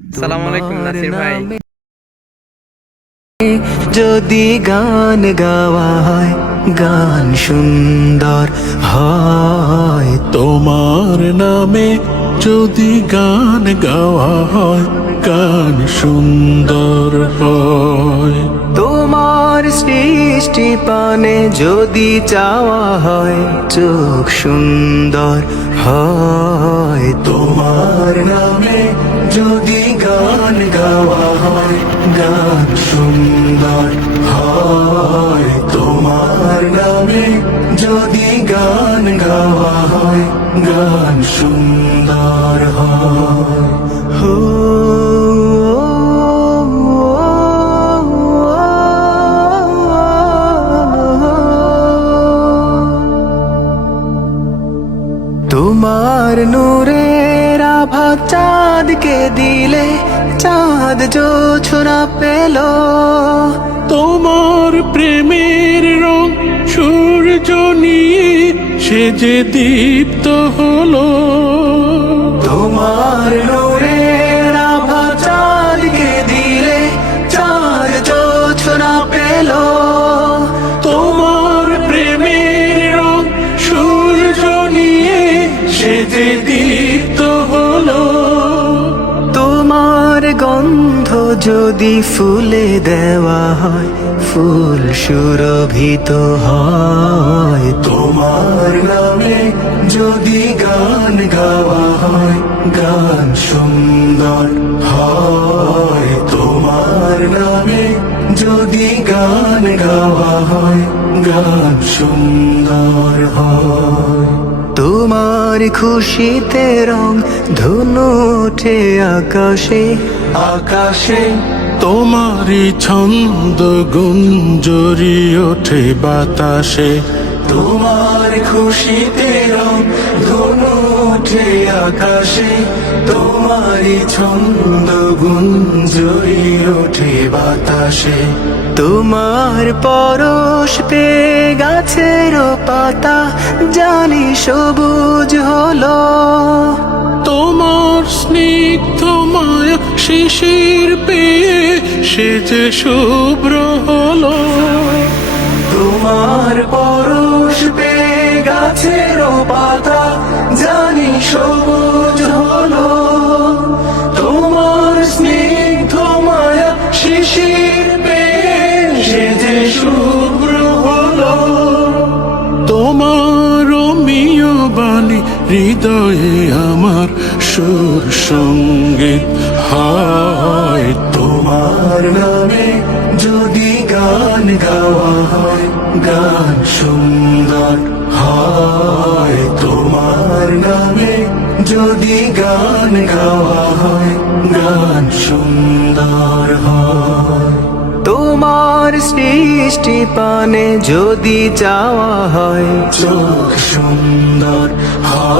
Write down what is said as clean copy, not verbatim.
আসসালামু আলাইকুম নাসির ভাই। যদি গান গাওয়া হয়, গান সুন্দর হয়। তোমার নামে যদি গান গাওয়া হয়, গান সুন্দর হয়। তোমার সৃষ্টি পানে যদি চাওয়া হয়, চোখ সুন্দর হয়। তোমার নামে যদি গান গাওয়া হয়, গান সুন্দর হয়। তোমার নামে যদি গান গাওয়া হয়, গান সুন্দর হয়। হো তোমার নূরের আভা চাঁদকে দিলে, চাঁদ জোছনা পেল। তোমার প্রেমের রং সূর্য নিয়ে সে যে দীপ্ত হলো। তোমার নূরের আভা চাঁদকে দিলে, চাঁদ জোছনা পেল। তোমার প্রেমের রং সূর্য নিয়ে সে যে দীপ্ত হলো। তোমার গন্ধ যদি ফুলে দেওয়া হয়, ফুল সুরভিত হয়। তোমার নামে যদি গান গাওয়া হয়, গান সুন্দর হয়। তোমার নামে যদি গান গাওয়া হয়, গান সুন্দর হয়। তোমার খুশিতে রং ধনু ওঠে আকাশে, আকাশে তোমারই ছন্দ গুঞ্জরি ওঠে বাতাসে। তোমার খুশিতে রং ধনু ওঠে আকাশে, তোমারই ছন্দ গুঞ্জরি ওঠে বাতাসে। তোমার পরশ পেয়ে গাছের পাতা জানি সবুজ হলো। তোমার স্নিগ্ধ মায়া শিশির পেয়ে সে যে শুভ্র হলো। তোমার পরশ পেয়ে গাছের পাতা জানি সবুজ হলো। তোমার স্নিগ্ধ মায়া শিশির পেয়ে সে যে শুভ্র হলো। তোমার রমিয় বাণী হৃদয়ে আমার সুর সঙ্গীত হয়। তোমার নামে যদি গান গাওয়া হয়, গান সুন্দর হয়। তোমার নামে যদি গান গাওয়া হয়, গান সুন্দর হয়। তোমার সৃষ্টি পানে যদি চাওয়া হয়, চোখ সুন্দর হয়।